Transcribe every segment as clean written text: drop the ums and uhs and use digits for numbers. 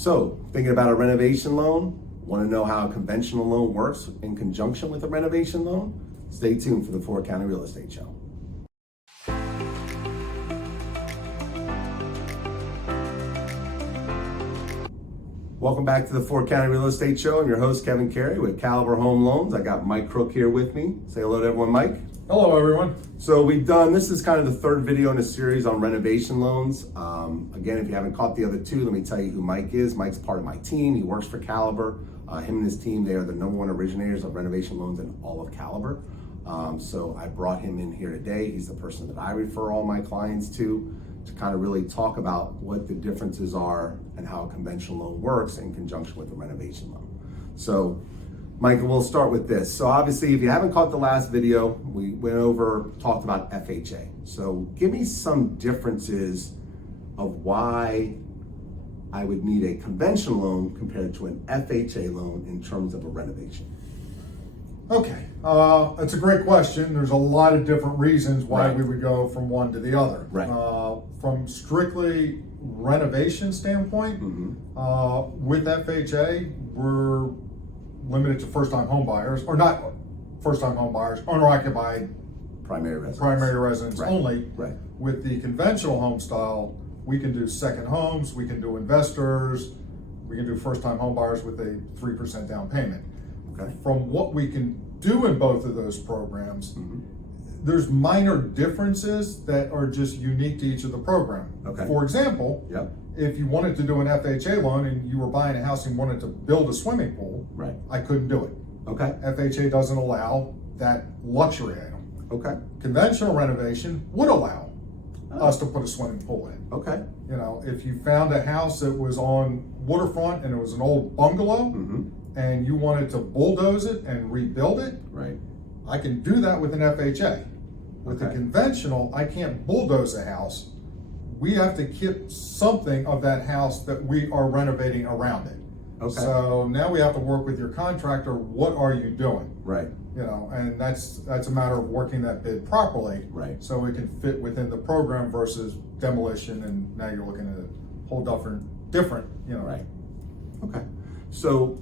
So, thinking about a renovation loan? Want to know how a conventional loan works in conjunction with a renovation loan? Stay tuned for the Fort County Real Estate Show. Welcome back to the Fort County Real Estate Show. I'm your host, Kevin Carey with Caliber Home Loans. I got Mike Crook here with me. Say hello to everyone, Mike. Hello, everyone. So this is kind of the third video in a series on renovation loans. Again, if you haven't caught the other two, let me tell you who Mike is. Mike's part of my team. He works for Caliber. Him and his team, they are the #1 originators of renovation loans in all of Caliber. So I brought him in here today. He's the person that I refer all my clients to kind of really talk about what the differences are and how a conventional loan works in conjunction with a renovation loan. So Michael, we'll start with this. So obviously, if you haven't caught the last video, we talked about FHA. So give me some differences of why I would need a conventional loan compared to an FHA loan in terms of a renovation. Okay, that's a great question. There's a lot of different reasons why we would go from one to the other. Right. From strictly renovation standpoint, with FHA, we're limited to first-time home buyers, or not first-time home buyers, owner-occupied primary residence only. Right. With the conventional home style, we can do second homes, we can do investors, we can do first-time home buyers with a 3% down payment. Okay. From what we can do in both of those programs, there's minor differences that are just unique to each of the program. Okay. For example, if you wanted to do an FHA loan and you were buying a house and wanted to build a swimming pool, I couldn't do it. Okay. FHA doesn't allow that luxury item. Okay. Conventional renovation would allow us to put a swimming pool in. Okay. You know, if you found a house that was on waterfront and it was an old bungalow, and you wanted to bulldoze it and rebuild it, I can do that with an FHA. With a conventional, I can't bulldoze a house. We have to keep something of that house that we are renovating around it. Okay. So now we have to work with your contractor. What are you doing? Right. You know, and that's a matter of working that bid properly. Right. So it can fit within the program versus demolition, and now you're looking at a whole different, you know. Right. Okay. So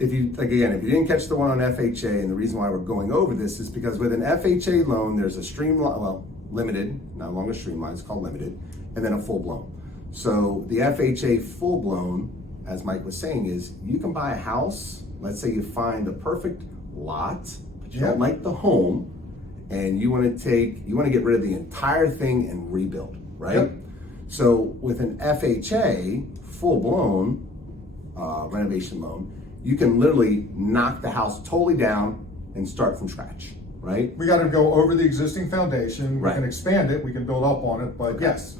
if you didn't catch the one on FHA, and the reason why we're going over this is because with an FHA loan, there's a limited, no longer streamlined, it's called limited, and then a full blown. So the FHA full blown, as Mike was saying, is you can buy a house, let's say you find the perfect lot, but you don't like the home, and you want to get rid of the entire thing and rebuild, right? Yep. So with an FHA full blown renovation loan, you can literally knock the house totally down and start from scratch, right? We got to go over the existing foundation. We can expand it. We can build up on it, but yes.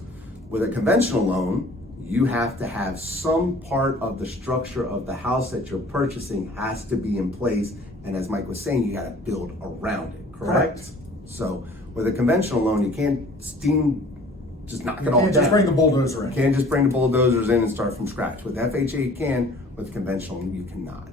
With a conventional loan, you have to have some part of the structure of the house that you're purchasing has to be in place. And as Mike was saying, you got to build around it, correct? So with a conventional loan, you can't just knock it all down. You can't just bring the bulldozer in. You can't just bring the bulldozers in and start from scratch. With FHA, you can. With conventional, you cannot.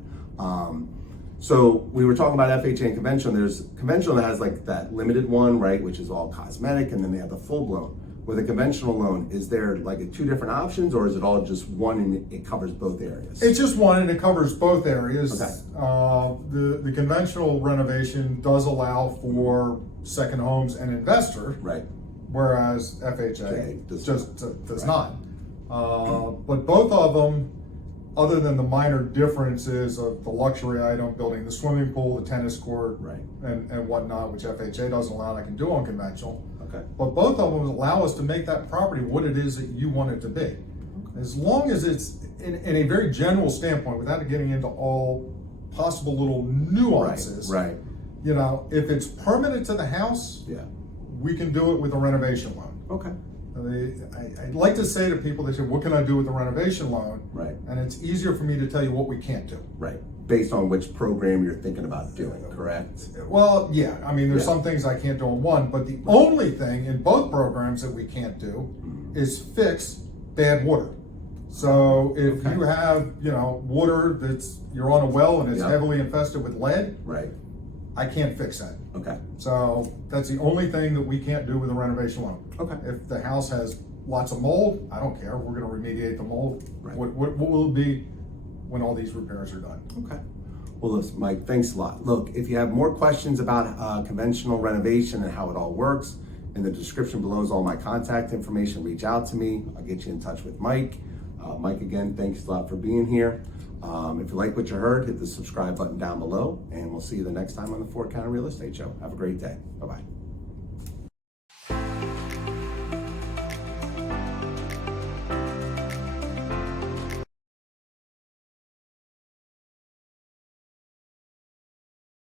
So we were talking about FHA and conventional. There's conventional that has like that limited one, right, which is all cosmetic, and then they have the full blown. With a conventional loan, is there like two different options, or is it all just one and it covers both areas? It's just one and it covers both areas. Okay. The conventional renovation does allow for second homes and investors, whereas FHA does not. But both of them, other than the minor differences of the luxury item, building the swimming pool, the tennis court, and whatnot, which FHA doesn't allow, and I can do on conventional. Okay. But both of them allow us to make that property what it is that you want it to be. Okay. As long as it's in a very general standpoint, without getting into all possible little nuances. Right. You know, if it's permanent to the house, we can do it with a renovation loan. Okay. I'd like to say to people, they say, what can I do with a renovation loan? Right. And it's easier for me to tell you what we can't do. Right. Based on which program you're thinking about doing, correct? Well, yeah. I mean, there's some things I can't do in one, but the only thing in both programs that we can't do is fix bad water. So if you have, water you're on a well and it's heavily infested with lead, I can't fix that. Okay. So that's the only thing that we can't do with a renovation loan. Okay. If the house has lots of mold, I don't care, we're gonna remediate the mold. Right. What will it be when all these repairs are done? Okay. Well, listen, Mike, thanks a lot. Look, if you have more questions about conventional renovation and how it all works, in the description below is all my contact information. Reach out to me. I'll get you in touch with Mike. Mike, again, thanks a lot for being here. If you like what you heard, hit the subscribe button down below, and we'll see you the next time on the Fort County Real Estate Show. Have a great day. Bye-bye.